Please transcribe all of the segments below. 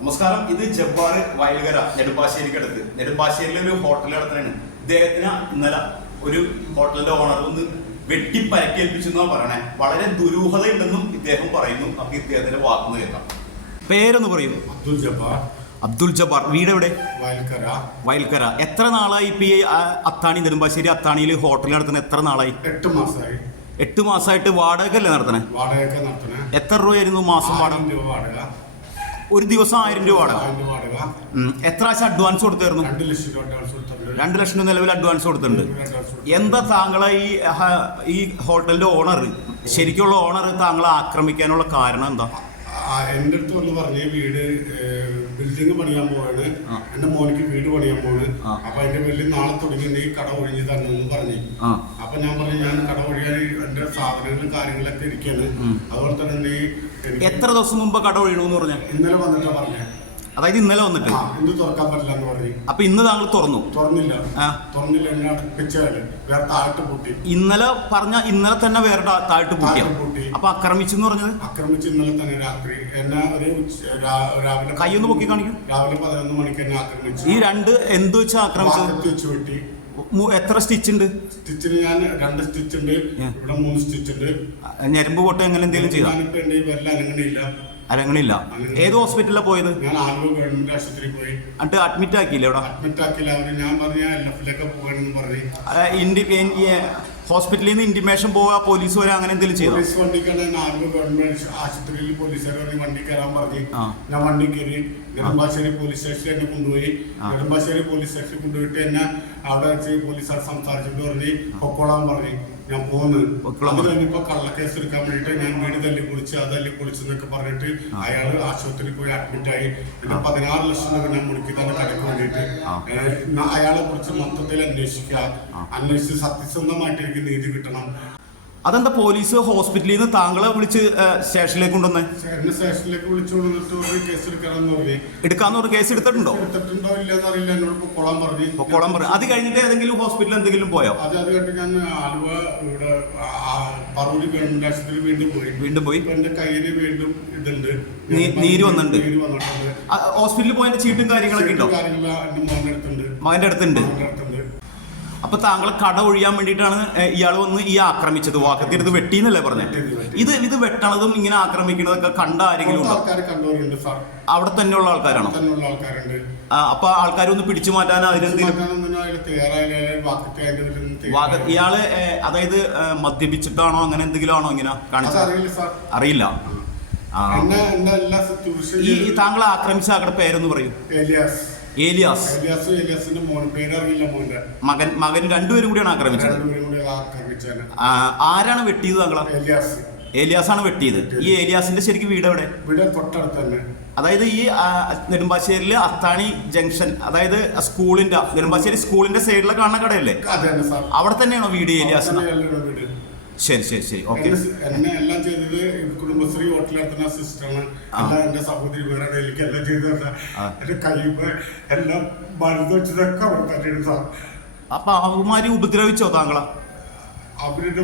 നമസ്കാരം. ഇത് ജബ്ബാർ വയൽകര നെടുമ്പാശ്ശേരിക്കടുത്ത്. നെടുമ്പാശ്ശേരിയിലെ ഒരു ഹോട്ടൽ നടത്തുന്നതാണ്. ഇദ്ദേഹത്തിന് ഇന്നലെ ഒരു ഹോട്ടലിന്റെ ഓണർ ഒന്ന് വെട്ടി പരക്കേൽപ്പിച്ചു എന്നാണ് പറയണേ. വളരെ ദുരൂഹതയുണ്ടെന്നും ഇദ്ദേഹം പറയുന്നു. അപ്പൊ ഇദ്ദേഹത്തിന്റെ വാക്കുന്ന് കേൾക്കാം. പേരൊന്ന് പറയും. അബ്ദുൽ ജബ്ബാർ. അബ്ദുൽ ജബ്ബാർ. വീട് എവിടെ? വയൽക്കര വയൽക്കര എത്ര നാളായി ഇപ്പൊ ഈ ആ, അത്താണി നെടുമ്പാശ്ശേരി അത്താണിയിൽ ഹോട്ടൽ നടത്തുന്ന എത്ര നാളായി? എട്ട് മാസമായി എട്ട് മാസമായിട്ട് വാടകയല്ലേ നടത്തണേ വാടകയൊക്കെ നടത്തണേ എത്ര രൂപയായിരുന്നു മാസം വാടക? വാടക. ഒരു ദിവസം ആയിരം രൂപ വാടക എത്ര ആഴ്ച അഡ്വാൻസ് കൊടുത്തായിരുന്നു? രണ്ട് ലക്ഷം രൂപ നിലവിൽ അഡ്വാൻസ് കൊടുത്തിട്ടുണ്ട്. എന്താ താങ്കളെ ഈ ഈ ഹോട്ടലിന്റെ ഓണർ ശരിക്കുള്ള ഓണർ താങ്കളെ ആക്രമിക്കാനുള്ള കാരണം എന്താ? എന്റെ അടുത്ത് വന്ന് പറഞ്ഞ വീട് ബിൽഡിംഗ് പണിയാൻ പോവാണ്. എന്റെ മോനിക്ക് വീട് പണിയാൻ പോവാണ്. അപ്പൊ അതിന്റെ ബില്ല് നാളെ തുടങ്ങി കട ഒഴിഞ്ഞു എന്ന് പറഞ്ഞു. അപ്പൊ ഞാൻ പറഞ്ഞു ഞാൻ കട ഒഴിയാൻ എന്റെ സാധനങ്ങളും കാര്യങ്ങളൊക്കെ ഇരിക്കാണ്. അതുപോലെ തന്നെ നീ എത്ര ദിവസം മുമ്പ് കട ഒഴിയണമെന്ന് പറഞ്ഞു? ഇന്നലെ വന്നിട്ടാ പറഞ്ഞേ. അതായത് ഇന്നലെ വന്നിട്ട്. ആ ഇന്ന് തുറക്കാൻ പറ്റില്ല എന്ന് അപ്പൊ ഇന്ന് താങ്കൾ തുറന്നു? തുറന്നില്ല. ആ. തുറന്നില്ല എന്നെ അടപ്പിച്ചാൽ വേറെ താഴ്ത്ത് പൂട്ടി. ഇന്നലെ പറഞ്ഞ ഇന്നലെ തന്നെ വേറെ പൂട്ടിയ? താഴ്ത്ത് പൂട്ടി. അപ്പൊ ആക്രമിച്ചെന്ന് പറഞ്ഞത്? ആക്രമിച്ച് ഇന്നലെ തന്നെ രാത്രി. എന്നെ ഒരു ഉച്ച- രാ- രാവിലെ കൈയൊന്ന് പൊക്കി കാണിക്കും. രാവിലെ പതിനൊന്ന് മണിക്ക് എന്നെ ആക്രമിച്ചു. ഈ രണ്ട് എന്ത് വെച്ചാ ആക്രമിച്ചത്? വാഹനത്തിൽ വെച്ച് വെട്ടി. മു- എത്ര സ്റ്റിച്ച് ഉണ്ട്? സ്റ്റിച്ചിന് ഞാൻ രണ്ട് സ്റ്റിച്ച് ഉണ്ട്. ഇവിടെ മൂന്ന് സ്റ്റിച്ച് ഉണ്ട്. ഞരമ്പ് പൊട്ടോ എങ്ങനെ എന്തെങ്കിലും ചെയ്താ ഞാനിപ്പോ എന്റെ ഈ വിരൽ അനങ്ങണില്ല. അരങ്ങണില്ല ഏത് ഹോസ്പിറ്റലിലാണ് പോയത്? ഞാൻ ആലുവ ഗവൺമെന്റ് ആശുപത്രിയിൽ പോയി. എന്നിട്ട് അഡ്മിറ്റ് ആക്കിയില്ലേ അവിടെ? അഡ്മിറ്റ് അവർ ഞാൻ പറഞ്ഞ എൽ എഫിലൊക്കെ പോകണമെന്ന് പറഞ്ഞു. ഹോസ്പിറ്റലിൽ നിന്ന് ഇന്റിമേഷൻ പോവാ പോലീസ് വരെ അങ്ങനെ എന്തെങ്കിലും ചെയ്തു? പോലീസ് വണ്ടി ആലുവ ഗവൺമെന്റ് ആശുപത്രിയിൽ പോലീസുകാർ പറഞ്ഞ് വണ്ടി കയറാൻ പറഞ്ഞു. ആ. ഞാൻ വണ്ടി കയറി നെടുമ്പാശ്ശേരി പോലീസ് സ്റ്റേഷനിൽ എന്നെ കൊണ്ടുപോയി. ആ. നെടുമ്പാശ്ശേരി പോലീസ് സ്റ്റേഷനിൽ കൊണ്ടുപോയിട്ട് എന്നെ അവിടെ വെച്ച് പോലീസുകാർ സംസാരിച്ചിട്ട് പറഞ്ഞ് പൊക്കോളാൻ പറഞ്ഞു. ഞാൻ പോകുന്നത് ഇപ്പൊ അത് പറഞ്ഞു. കഴിഞ്ഞപ്പോ കള്ളക്കേസ് എടുക്കാൻ വേണ്ടിട്ട് ഞാൻ വീട് തല്ലി കുളിച്ച് അത് തല്ലി കുളിച്ചു എന്നൊക്കെ പറഞ്ഞിട്ട്. അയാൾ ആശുപത്രിയിൽ പോയി അഡ്മിറ്റ് ആയി. പിന്നെ പതിനാറ് ലക്ഷം രൂപ ഞാൻ മുടക്കി തന്നെ കടക്ക് വേണ്ടിയിട്ട് ന- അയാളെ കുറിച്ച് മൊത്തത്തിൽ അന്വേഷിക്കുക. അന്വേഷിച്ച് സത്യസന്ധമായിട്ട് എനിക്ക് നീതി കിട്ടണം. അതെന്താ പോലീസ് ഹോസ്പിറ്റലിൽ നിന്ന് താങ്കളെ വിളിച്ച് സ്റ്റേഷനിലേക്ക് കൊണ്ടുവന്ന്? സ്റ്റേഷനിലേക്ക് വിളിച്ചു ഒരു കേസ് എടുക്കണമെന്ന് പറഞ്ഞു. എടുക്കാന്ന് പറഞ്ഞ കേസ് എടുത്തിട്ടുണ്ടോ? എടുത്തിട്ടുണ്ടോ ഇല്ലെന്ന് അറിയില്ല. എന്നോട് പൊക്കോളാൻ പറഞ്ഞു. പൊക്കോളം പറഞ്ഞു. അത് കഴിഞ്ഞിട്ട് ഏതെങ്കിലും ഹോസ്പിറ്റലിൽ എന്തെങ്കിലും പോയോ? അത് അത് കഴിഞ്ഞിട്ട് ഞാൻ ആലുവ ഇവിടെ പറവൂര് ഗവൺമെന്റ് ആശുപത്രിയിൽ വീണ്ടും പോയി. വീണ്ടും പോയി? എന്റെ കയ്യിൽ വീണ്ടും ഇതുണ്ട്. നീര് വന്നിട്ടുണ്ട്. നീര് വന്നിട്ടുണ്ട്. ഹോസ്പിറ്റലിൽ പോയതിന്റെ ചീട്ടും കാര്യങ്ങളൊക്കെ ഉണ്ടോ? കാര്യങ്ങൾ എന്റെ മോന്റെ അടുത്തുണ്ട്. മകന്റെ അടുത്തുണ്ട്. അപ്പൊ താങ്കൾ കട ഒഴിയാൻ വേണ്ടിയിട്ടാണ് ഇയാൾ വന്ന് ഈ ആക്രമിച്ചത്. വാക്കത്തിരുന്ന് വെട്ടിന്നല്ലേ പറഞ്ഞത് എന്നല്ലേ പറഞ്ഞത് ഇത് ഇത് വെട്ടണതും ഇങ്ങനെ ആക്രമിക്കുന്നതൊക്കെ കണ്ട ആരെങ്കിലും ഉണ്ടോ? അവിടെ തന്നെയുള്ള ആൾക്കാരാണോ? അപ്പൊ ആൾക്കാരൊന്ന് പിടിച്ചു മാറ്റാൻ അതിനെന്തെങ്കിലും ഇയാൾ അതായത് മദ്യപിച്ചിട്ടാണോ അങ്ങനെ എന്തെങ്കിലും ആണോ ഇങ്ങനെ കാണിച്ചത്? അറിയില്ല. താങ്കൾ ഈ ആക്രമിച്ച ആളുടെ പേരൊന്ന് പറയൂ. ഏലിയാസ്. മകൻ മകൻ രണ്ടുപേരും കൂടിയാണ് ആക്രമിച്ചത്. ആരാണ് വെട്ടിയത് താങ്കളെ? ഏലിയാസ്. ആണ് വെട്ടിയത്. ഈ ഏലിയാസിന്റെ ശരിക്കും വീട് എവിടെ? അതായത് ഈ നെടുമ്പാശ്ശേരിയിൽ അത്താണി ജംഗ്ഷൻ അതായത് സ്കൂളിന്റെ നെടുമ്പാശ്ശേരി സ്കൂളിന്റെ സൈഡിലെ കാണുന്ന കടയല്ലേ? അവിടെ തന്നെയാണോ വീട് ഏലിയാസിന് ശരി ശരി ശരി. ഓക്കെ. എന്നെ എല്ലാം ചെയ്തത് കുടുംബശ്രീ ഹോട്ടൽ നടത്തുന്ന സിസ്റ്ററാണ്. എല്ലാം എന്റെ സഹോദരി വേറെ എനിക്ക് എല്ലാം ചെയ്തു ആ. എന്റെ കഴിവ് എല്ലാം മരുന്ന് വെച്ചതൊക്കെ അവർ തന്നെയാണ് സാർ അപ്പൊ അവന്മാര് ഉപദ്രവിച്ചോ താങ്കളെ? അവരുടെ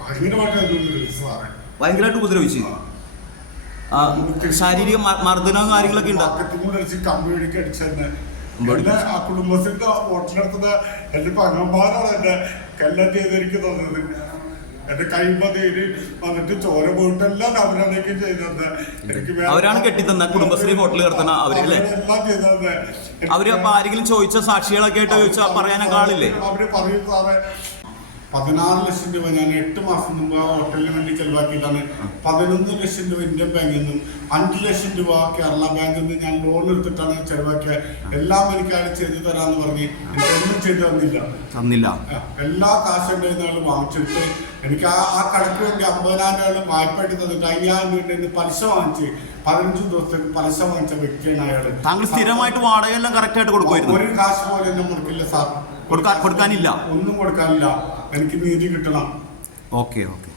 ഭയങ്കരമായിട്ട് സാറേ. ഭയങ്കരമായിട്ട് ഉപദ്രവിച്ചു? ശാരീരിക മർദ്ദനവും കാര്യങ്ങളൊക്കെ ഉണ്ട്? കമ്പി മേടിക്ക് ആ എന്റെ പങ്ങന്മാരാണ് എന്നെ തന്നത് എന്റെ കൈമതിയിൽ വന്നിട്ട് ചോര പോയിട്ടെല്ലാം അവരാണ് എനിക്ക് ചെയ്തത് എനിക്ക് അവരാണ് കെട്ടിത്തന്ന കുടുംബശ്രീ ഹോട്ടൽ നടത്തുന്ന അവർ അവരെല്ലാം ചെയ്തത് അവർ അപ്പൊ ആരെങ്കിലും ചോദിച്ച സാക്ഷികളൊക്കെ ആയിട്ട് ചോദിച്ചാൽ പറയാനൊക്കെ ആളില്ലേ? അവർ പറയും സാറേ പതിനാറ് ലക്ഷം രൂപ ഞാൻ എട്ട് മാസം മുമ്പ് ആ ഹോട്ടലിന് വേണ്ടി ചെലവാക്കിയിട്ടാണ് പതിനൊന്ന് ലക്ഷം രൂപ ഇന്ത്യൻ ബാങ്കിൽ നിന്നും അഞ്ച് ലക്ഷം രൂപ കേരള ബാങ്കിൽ നിന്ന് ഞാൻ ലോൺ എടുത്തിട്ടാണ് ചെലവാക്കിയത് എല്ലാം എനിക്ക് അയാൾ ചെയ്തു തരാന്ന് പറഞ്ഞ് എനിക്കൊന്നും ചെയ്തു തന്നില്ല. തന്നില്ല. എല്ലാ കാശും എന്റെ വാങ്ങിച്ചിട്ട് എനിക്ക് ആ ആ കടക്ക് വേണ്ടി അമ്പതിനായിരം രൂപ വായ്പയായിട്ട് തന്നിട്ട് അയ്യായിരം രൂപ എന്റെ പലിശ വാങ്ങിച്ച് പതിനഞ്ച് ദിവസത്തേക്ക് പലിശ വാങ്ങിച്ച വ്യക്തിയാണ് അയാൾ. താങ്കൾ സ്ഥിരമായിട്ട് വാടക എല്ലാം കറക്റ്റ് ആയിട്ട് കൊടുക്കും ഒരു കാശ് പോലെ എന്നെ മുടക്കില്ല സാർ. കൊടുക്കാൻ കൊടുക്കാനില്ല. ഒന്നും കൊടുക്കാനില്ല. എനിക്ക് നീതി കിട്ടണം. Okay okay.